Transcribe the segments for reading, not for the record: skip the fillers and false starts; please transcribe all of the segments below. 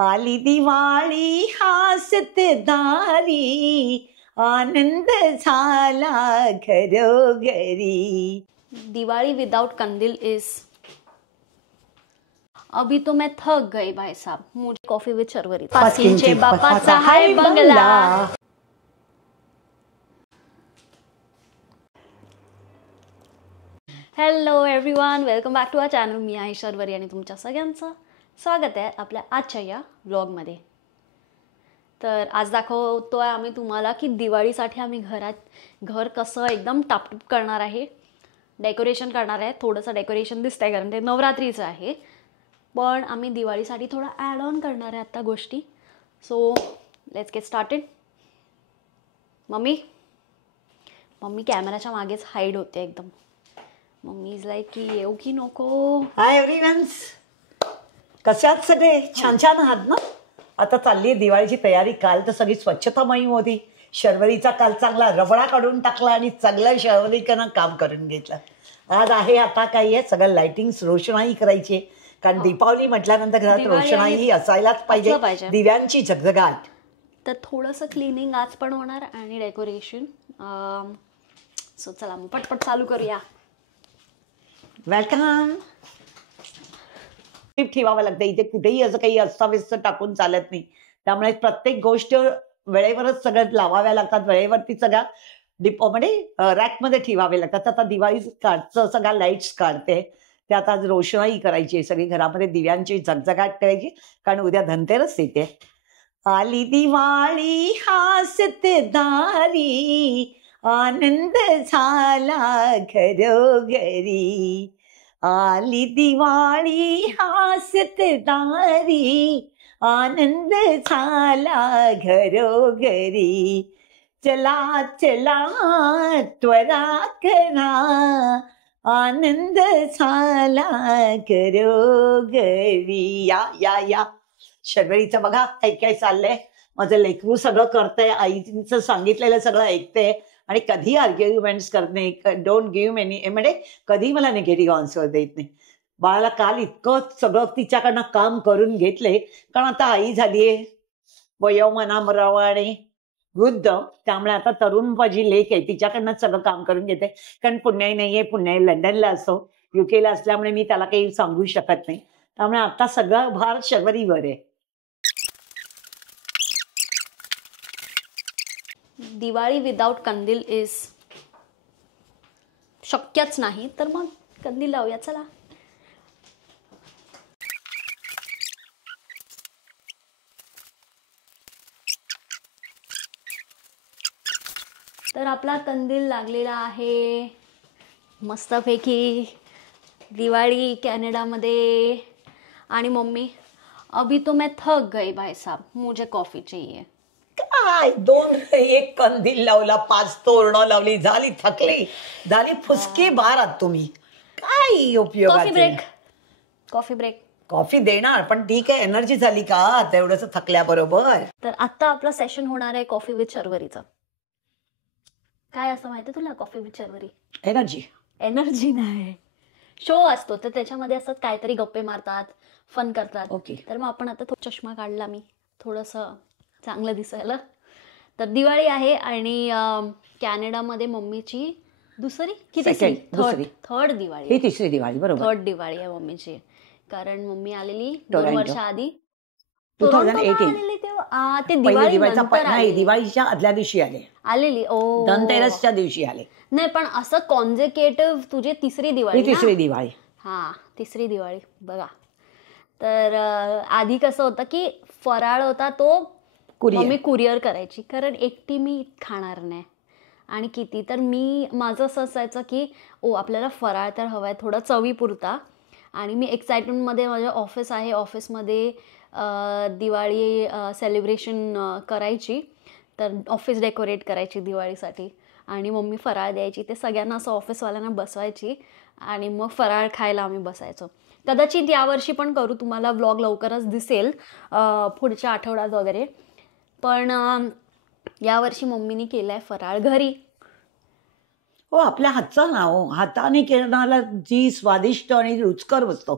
आली दिवाळी हासतदारी, आनंद झाला घरोघरी. दिवाली विदाउट कंदील इज अभी तो मैं थक गई भाई साहब, मुझे कॉफी विथ शर्वरी. पाचकींचे बापाचा हाय बंगला. Hello everyone, welcome back to our channel. मी आहे शर्वरी आणि तुमच्या सगळ्यांचं स्वागत आहे आपल्या आजच्या या व्लॉगमध्ये. तर आज दाखवतोय आम्ही तुम्हाला की दिवाळीसाठी आम्ही घर कसं एकदम टापटीप करणार आहे, डेकोरेशन करणार आहे. थोडंसं डेकोरेशन दिसतंय कारण ते नवरात्रीचं आहे, पण आम्ही दिवाळीसाठी थोडा ॲड ऑन करणार आहे आता गोष्टी. So let's get started. Mummy कॅमेराच्या मागेच हाईड होते एकदम. मम्मी इज लाईक की येऊ की नको. हाय एव्हरीवन्स, कसे आहात सगळे? छान छान आहात ना? आता चालली दिवाळीची तयारी. काल तर सगळी स्वच्छता मोहीम होती. शर्वरीचा काल चांगला रबडा काढून टाकला आणि चांगलं शर्वरीकडनं काम करून घेतलं. आज आहे आता काही आहे सगळं लाइटिंग्स, रोषणाई करायची, कारण दीपावली म्हटल्यानंतर घरात रोषणाई असायलाच पाहिजे, दिव्यांची झगझगाट. तर थोडंसं क्लिनिंग आज पण होणार आणि डेकोरेशन. सो चला मग पटपट चालू करूया. वेलकम. ठेवावं लागतं इथे, कुठेही असं काही अस्ताव्यस्त टाकून चालत नाही. त्यामुळे प्रत्येक गोष्ट वेळेवरच सगळं लावाव्या लागतात, वेळेवरती सगळ्या डिपोमध्ये रॅकमध्ये ठेवावे लागतात. आता दिवाळी काढचं सगळ्या लाईट्स काढते, त्यात आज रोषणाई करायची, सगळी घरामध्ये दिव्यांची झगझगाट करायची, कारण उद्या धनतेरस येते. आली दिवाळी हासतदारी, आनंद झाला घरोघरी. आली दिवाळी हासतदारी, आनंद झाला घरोघरी. चला चला त्वरा करा, आनंद झाला घरोघरी. या या या. शर्वरीचं बघा काय काय चाललंय. माझं लेकरू सगळं करतंय, आईचं सांगितलेलं सगळं ऐकते आणि कधी आर्ग्युमेंट्स करत नाही. डोंट गिव्ह एनी, म्हणजे कधी मला निगेटिव्ह आन्सर देत नाही. बाळाला काल इतकं सगळं तिच्याकडनं काम करून घेतले, कारण आता आई झालीये, वयोमानाप्रमाणे वृद्ध, त्यामुळे आता तरुण माझी लेक आहे, तिच्याकडनं सगळं काम करून घेते. कारण पुण्याई नाहीये, पुण्याई लंडनला असतो, युकेला असल्यामुळे मी त्याला काही सांगू शकत नाही. त्यामुळे आता सगळं भार शर्वरीवर आहे. दिवाळी विदाउट कंदील इज शक्यच नाही, तर मग कंदील लावूया चला. तर आपला कंदील लागलेला आहे मस्तपैकी. दिवाळी कॅनडामध्ये. आणि मम्मी अभी तो मैं थक गई भाई साहब, मुझे कॉफी चाहिए. काय एक कंदील लावला, 5 तोरणं लावली, झाली थकली, झाली फुसकी बार आहात तुम्ही. काय उपयोग? Coffee break. कॉफी देणार, पण ठीक आहे, एनर्जी झाली का तेवढंच थकल्याबरोबर. तर आता आपलं सेशन होणार आहे कॉफी विथ शर्वरीचं. काय असं माहिती तुला कॉफी विथ शर्वरी? एनर्जी नाही, शो असतो, तर त्याच्यामध्ये असं काहीतरी गप्पे मारतात, फन करतात. ओके. तर मग आपण आता चष्मा काढला मी थोडंसं चांगलं दिसायला. तर दिवाळी आहे आणि कॅनडामध्ये मम्मीची दुसरी की थर्ड दिवाळी. ही तिसरी दिवाळी, बरोबर. थर्ड दिवाळी आहे मम्मीची, कारण मम्मी आलेली 2 वर्षाआधी 2018. ते दिवाळीच्या आदल्या दिवशी आलेली. धनतेरसच्या दिवशी आले. नाही, पण असं कॉन्झिक्युटिव्ह तुझी तिसरी दिवाळी. तिसरी दिवाळी. हा, तिसरी दिवाळी बघा. तर आधी कसं होतं की फराळ होता तो मम्मी कुरिअर करायची, कारण एकटी मी खाणार नाही आणि किती. तर माझं असं असायचं की आपल्याला फराळ तर हवाय थोडा चवीपुरता. आणि मी एक्साइटमेंटमध्ये, माझं ऑफिस आहे, ऑफिसमध्ये दिवाळी सेलिब्रेशन करायची, तर ऑफिस डेकोरेट करायची दिवाळीसाठी आणि मम्मी फराळ द्यायची. ते सगळ्यांना असं ऑफिसवाल्यांना बसवायची आणि मग फराळ खायला आम्ही बसायचो. कदाचित यावर्षी पण करू, तुम्हाला व्लॉग लवकरच दिसेल पुढच्या आठवड्यात वगैरे. पण यावर्षी मम्मीने केलाय फराळ घरी. हो, आपल्या हातचा ना, हो, हाताने केलेला जी स्वादिष्ट आणि रुचकर असतो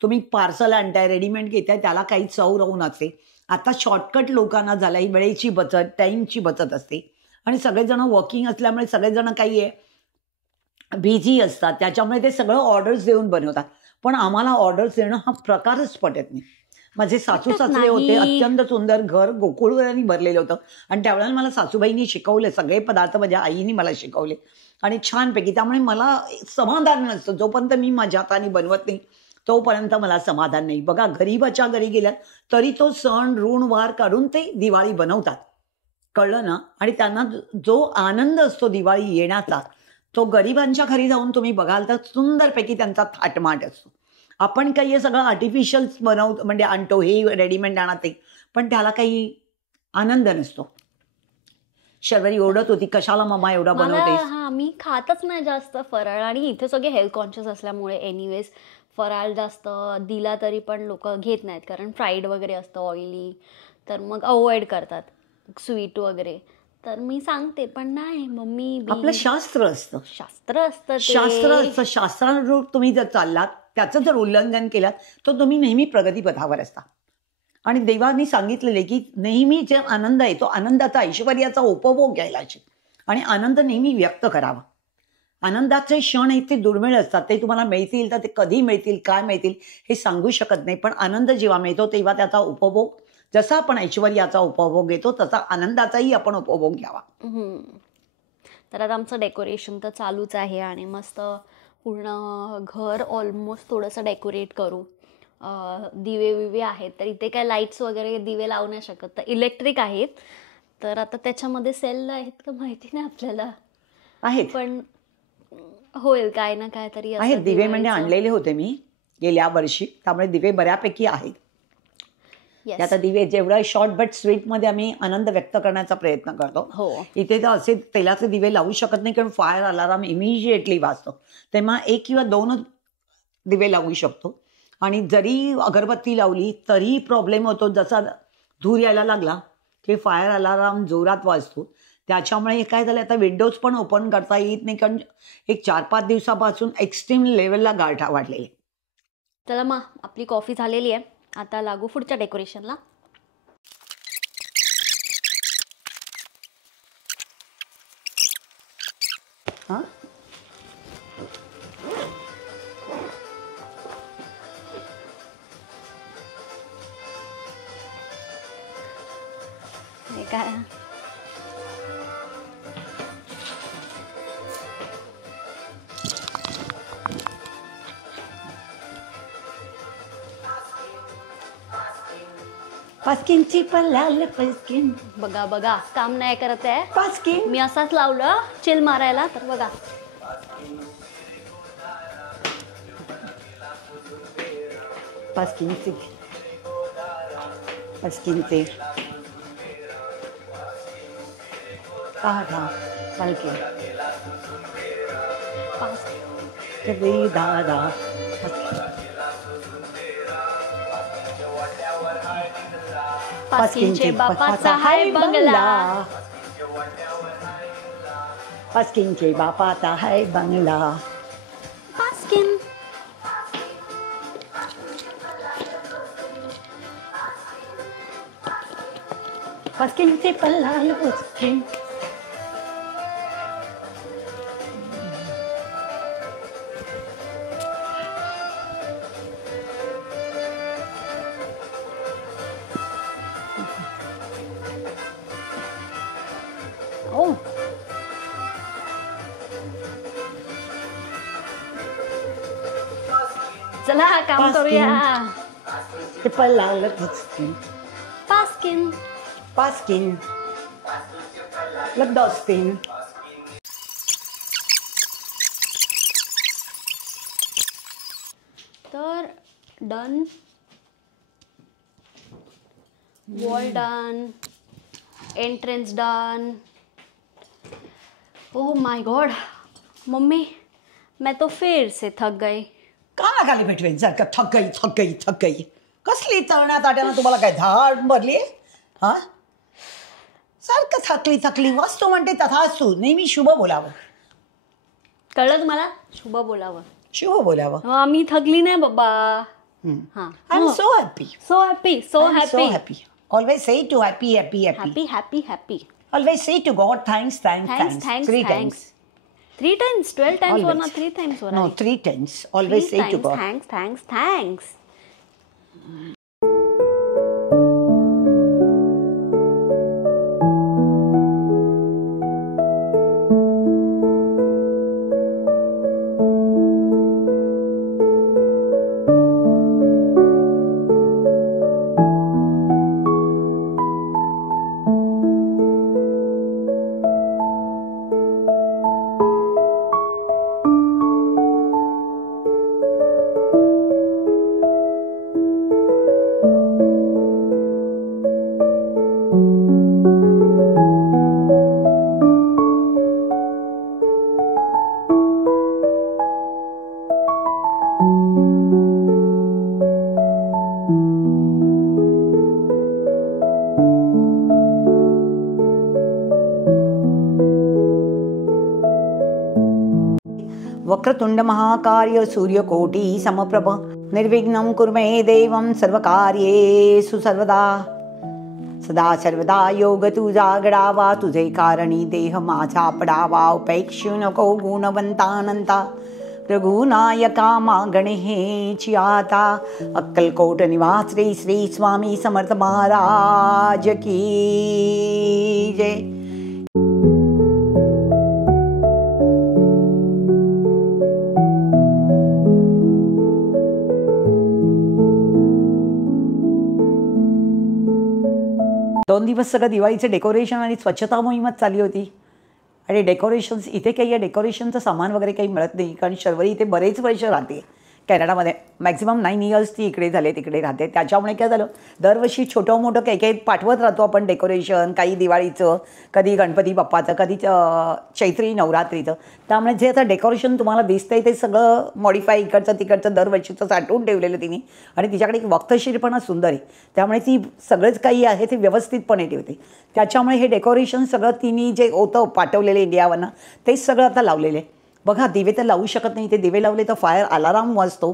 तुम्ही पार्सल आणताय, रेडीमेड घेताय, त्याला काही चव राहून असते. आता शॉर्टकट लोकांना झाला, ही वेळेची बचत, टाईमची बचत असते आणि सगळेजण वर्किंग असल्यामुळे सगळेजण काही आहे बिझी असतात, त्याच्यामुळे ते सगळं ऑर्डर्स देऊन बनवतात. पण आम्हाला ऑर्डर्स देणं हा प्रकारच पटत नाही. माझे सासू सासरे होते, अत्यंत सुंदर घर गोकुळाने भरलेलं होतं आणि त्यावेळेला मला सासूबाईंनी शिकवले, सगळे पदार्थ माझ्या आईने मला शिकवले आणि छानपैकी. त्यामुळे मला समाधान नसतं जोपर्यंत मी माझ्या हाताने बनवत नाही, तोपर्यंत मला समाधान नाही. बघा, गरीबाच्या घरी गेल्यात तरी तो सण ऋण वार काढून ते दिवाळी बनवतात, कळलं ना. आणि त्यांना जो आनंद असतो दिवाळी येण्याचा, तो गरिबांच्या घरी जाऊन तुम्ही बघाल तर सुंदरपैकी त्यांचा थाटमाट असतो. आपण काही हे सगळं आर्टिफिशियल बनवतो, म्हणजे आणतो, हे रेडीमेड आणा ते, पण त्याला काही आनंद नसतो. शर्वरी ओरडत होती, कशाला मम्मा एवढा बनवतेस? हा, मी खातच नाही जास्त फराळ आणि इथे सगळे हेल्थ कॉन्शियस असल्यामुळे एनिवेज फराळ जास्त दिला तरी पण लोक घेत नाहीत, कारण फ्राईड वगैरे असतं, ऑइली, तर मग अवॉइड करतात स्वीट वगैरे. तर मी सांगते पण नाही मम्मी, आपलं शास्त्र असतं, शास्त्र असतं, शास्त्र असतं. शास्त्रानुरूप तुम्ही जर चाललात, त्याचं जर उल्लंघन केलात तर तुम्ही नेहमी प्रगतीपथावर असता. आणि देवानी सांगितलेले की नेहमी जे आनंद आहे तो आनंदाचा, ऐश्वर्याचा उपभोग घ्यायला आणि आनंद नेहमी व्यक्त करावा. आनंदाचे क्षण आहेत ते दुर्मिळ असतात, ते तुम्हाला मिळतील तर ते कधी मिळतील, काय मिळतील हे सांगू शकत नाही. पण आनंद जेव्हा मिळतो तेव्हा त्याचा उपभोग, जसा आपण ऐश्वर्याचा उपभोग घेतो तसा आनंदाचाही आपण उपभोग घ्यावा. तर आता आमचं डेकोरेशन तर चालूच आहे आणि मस्त पूर्ण घर ऑलमोस्ट थोडंसं डेकोरेट करू. दिवे विवे आहेत, तर इथे काय लाईट्स वगैरे दिवे लावू नाही शकत, तर इलेक्ट्रिक आहेत. तर आता त्याच्यामध्ये सेल आहेत का माहिती नाही आपल्याला, आहेत पण होईल काय ना काय तरी आहेत. दिवे म्हणजे आणलेले होते मी गेल्या वर्षी, त्यामुळे दिवे बऱ्यापैकी आहेत. आता दिवे जेवढं शॉर्ट बट स्वीट मध्ये आम्ही आनंद व्यक्त करण्याचा प्रयत्न करतो. इथे तर असे तेलाचे दिवे लावू शकत नाही, कारण फायर अलार्म इमिजिएटली वाजतो. तेव्हा 1 किंवा 2 दिवे लावू शकतो. आणि जरी अगरबत्ती लावली तरी प्रॉब्लेम होतो, जसा धूर यायला लागला की फायर अलार्म जोरात वाजतो. त्याच्यामुळे काय झालं, आता विंडोज पण ओपन करता येत नाही, कारण एक 4-5 दिवसापासून एक्स्ट्रीम लेवलला गारठा वाढलेली. चला मग आपली कॉफी झालेली आहे, आता लागू पुढच्या डेकोरेशनला. हां, हे काय पास्किनची पलाल पास्किन, बघा बघा, काम नाही करत आहे पास्किन. मी असाच लावलं चिल मारायला, तर बघा पास्किनचे पास्किनचे दादा पालखी कधी दादा पास्किनचे बापाचा हाय बंगला, पास्किनचे बापाचा हाय बंगला. पास्किन पास्किनचे पलाल पास्किन. ओ चला काम करूया. ते पलाल पास्किन, पास्किन पास्किन लगदस्तिन. तर done, wall done, entrance done. Oh my God mummy, मैं तो फिर से थक गई. कानाखाली भेटवेन सारखं थक गई थक गई थक गई. कसली तळण्या ताट्यानं तुम्हाला काय धाड भरली? हा, सारखं थकली थकली. वस्तू म्हणते तथास्तु, नेहमी शुभ बोलावं. कळलं तुम्हाला? शुभ बोलावं, शुभ बोलावं. मी थकली नाही बाबा. हां. I am so happy. So happy, so happy. Happy. Always say to happy happy happy. Happy happy happy. Always say to God thanks thanks thanks thanks. Thanks 3 thanks. times. 3 times, 12 times Always. होणार, 3 times होणार. No, 3 times. Always say to God. Thanks, thanks, thanks. Vakratunda महाकार्य सूर्यकोटी समप्रभ निर्विघ्नं कुरु मे देवं सर्वकार्येषु सर्वदा. सदा सर्वदा योग तुझा घडावा, तुझे कारणी देह माझा पडावा. उपेक्षू नको गुणवंतानंता, रघुनायका मागणेची आता. अक्कलकोट निवास श्री श्री स्वामी समर्थ महाराज की जय. दोन दिवस सगळं दिवाळीचं डेकोरेशन आणि स्वच्छता मोहीमच चालली होती. आणि डेकोरेशन्स इथे काही या डेकोरेशनचं सामान वगैरे काही मिळत नाही, कारण शर्वरी इथे बरेच वर्ष राहते कॅनडामध्ये. मॅक्झिमम 9 years ती इकडे झाले, तिकडे राहते. त्याच्यामुळे काय झालं, दरवर्षी छोटं मोठं काही काही पाठवत राहतो आपण डेकोरेशन. काही दिवाळीचं, कधी गणपती बाप्पाचं, कधी चैत्री नवरात्रीचं. त्यामुळे जे आता डेकोरेशन तुम्हाला दिसतंय ते सगळं मॉडिफाय इकडचं तिकडचं दरवर्षीचं साठवून ठेवलेलं तिने. आणि तिच्याकडे एक वक्तशीरपणा सुंदर आहे, त्यामुळे ती सगळंच काही आहे ते व्यवस्थितपणे ठेवते. त्याच्यामुळे हे डेकोरेशन सगळं तिने जे होतं पाठवलेलं इंडियावरनं तेच सगळं आता लावलेलं आहे. बघा, दिवे तर लावू शकत नाही, ते दिवे लावले तर फायर अलाराम वाजतो.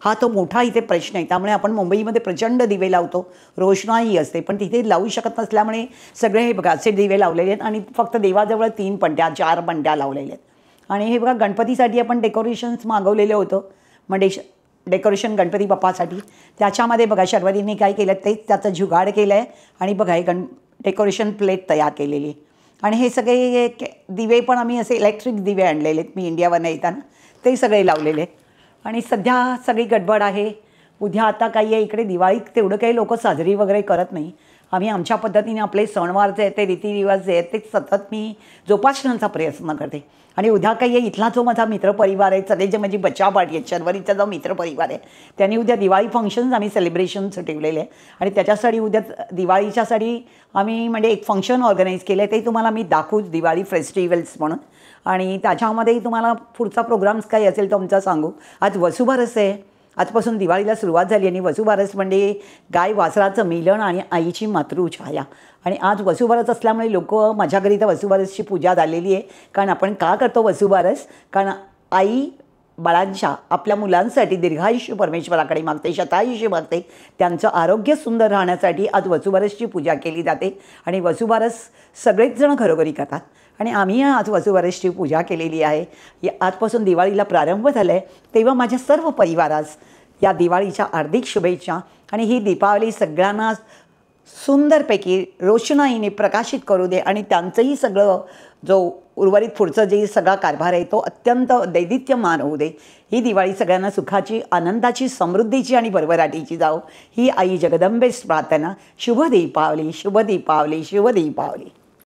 हा तो मोठा इथे प्रश्न आहे. त्यामुळे आपण मुंबईमध्ये प्रचंड दिवे लावतो, रोषणाई असते, पण तिथे लावू शकत नसल्यामुळे सगळे हे बघा असे दिवे लावलेले आहेत. आणि फक्त देवाजवळ 3 पणत्या 4 पणत्या लावलेल्या आहेत. आणि हे बघा, गणपतीसाठी आपण डेकोरेशन्स मागवलेलं होतं, मग डेकोरेशन गणपती बाप्पासाठी. त्याच्यामध्ये बघा शर्वरीने काय केलं तेच त्याचं जुगाड केलं आहे. आणि बघा हे डेकोरेशन प्लेट तयार केलेली आहे. आणि हे सगळे दिवे पण आम्ही असे इलेक्ट्रिक दिवे आणलेले आहेत मी इंडियावरनं येताना, ते सगळे लावलेले आहेत. आणि सध्या सगळी गडबड आहे. उद्या आता काही आहे इकडे दिवाळीत तेवढं काही लोक साजरी वगैरे करत नाही. आम्ही आमच्या पद्धतीने आपले सणवार जे आहेत ते रीतिरिवाज जे आहेत ते सतत मी जोपासण्याचा प्रयत्न करते. आणि उद्या काही आहे इथला जो माझा मित्रपरिवार आहे, सगळे जे माझी बच्चा पार्टी आहे, शर्वरीचा जो मित्रपरिवार आहे, त्यांनी उद्या दिवाळी फंक्शन्स आम्ही सेलिब्रेशन्स ठेवलेले आहे. आणि त्याच्यासाठी उद्या दिवाळीच्यासाठी आम्ही म्हणजे एक फंक्शन ऑर्गनाईज केलं आहे, ते तुम्हाला मी दाखवूच, दिवाळी फेस्टिवल्स म्हणून. आणि त्याच्यामध्येही तुम्हाला पुढचा प्रोग्राम्स काही असेल तर आमचा सांगू. आज वसुबारस आहे, आजपासून दिवाळीला सुरुवात झाली. आणि वसुबारस म्हणजे गाय वासराचं मिलन आणि आईची मातृछाया. आणि आज वसुबारस असल्यामुळे लोक माझ्या घरी तर वसुबारसची पूजा झालेली आहे. कारण आपण का करतो वसुबारस, कारण आई बाळांच्या आपल्या मुलांसाठी दीर्घायुष्य परमेश्वराकडे मागते, शतायुष्य मागते. त्यांचं आरोग्य सुंदर राहण्यासाठी आज वसुबारसची पूजा केली जाते. आणि वसुबारस सगळेच जण घरोघरी करतात. आणि आम्ही आज वसुबारसची पूजा केलेली आहे. आजपासून दिवाळीला प्रारंभ झाला आहे, तेव्हा माझ्या सर्व परिवारास या दिवाळीच्या हार्दिक शुभेच्छा. आणि ही दीपावली सगळ्यांना सुंदरपैकी रोषणाईने प्रकाशित करू दे. आणि त्यांचंही सगळं जो उर्वरित पुढचं जे सगळा कारभार आहे तो अत्यंत दैदित्यमान होऊ दे. ही दिवाळी सगळ्यांना सुखाची, आनंदाची, समृद्धीची आणि भरभराटीची जाओ, ही आई जगदंबेस प्रार्थना. शुभ दीपावली, शुभ दीपावली, शुभ दीपावली.